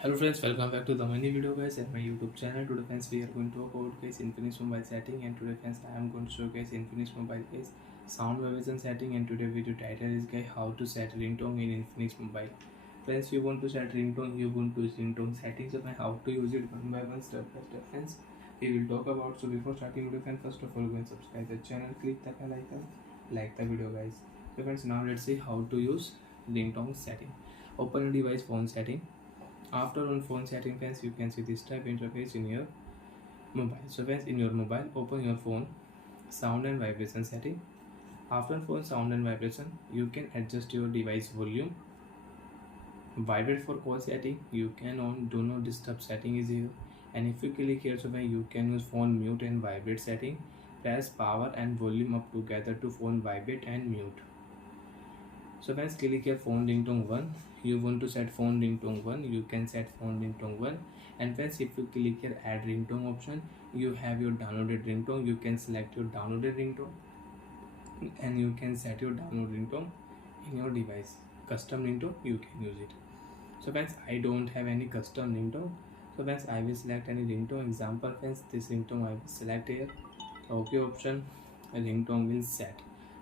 Hello friends, welcome back to the mini video guys at my YouTube channel. Today friends we are going to talk about guys Infinix mobile setting, and today friends I am going to show guys Infinix mobile guys sound vibration setting, and today video title is guys how to set ringtone in Infinix mobile. Friends, you want to set ringtone, you want to use ringtone settings, and how to use it one by one, step by step friends we will talk about. So before starting video friends, first of all go and subscribe the channel, click the bell icon, like the video guys. So friends, now let's see how to use ringtone setting. Open your device phone setting. After on phone setting friends, you can see this type interface in your mobile. So friends, in your mobile, open your phone sound and vibration setting. After phone sound and vibration, you can adjust your device volume. Vibrate for call setting, you can on do not disturb setting is here, and if you click here, so when you can use phone mute and vibrate setting. Press power and volume up together to phone vibrate and mute. So friends, click here phone ringtone 1. You want to set phone ringtone 1, you can set phone ringtone 1. And friends, if you click here add ringtone option, you have your downloaded ringtone. You can select your downloaded ringtone and you can set your download ringtone in your device. Custom ringtone, you can use it. So friends, I don't have any custom ringtone. So friends, I will select any ringtone. Example friends, this ringtone I will select here. OK option, ringtone will set.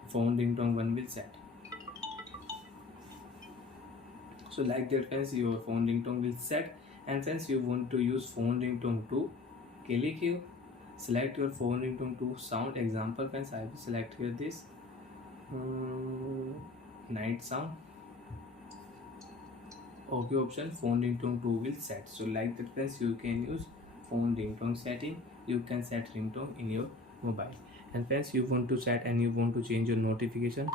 Phone ringtone 1 will set. So like that friends, your phone ringtone will set. And friends, you want to use phone ringtone 2, click here, select your phone ringtone 2 sound. Example friends, I will select here this night sound. OK option, phone ringtone 2 will set. So like that friends, you can use phone ringtone setting. You can set ringtone in your mobile. And friends, you want to set and you want to change your notification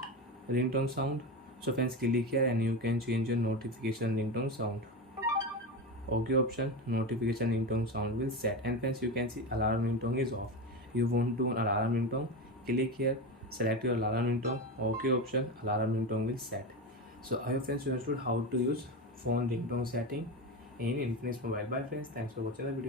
ringtone sound. So friends, click here and you can change your notification ringtone sound. OK option, notification ringtone sound will set. And friends, you can see alarm ringtone is off. You want to alarm ringtone, click here, select your alarm ringtone. OK option, alarm ringtone will set. So I hope friends you understood how to use phone ringtone setting in Infinix mobile. Bye friends, thanks for watching the video.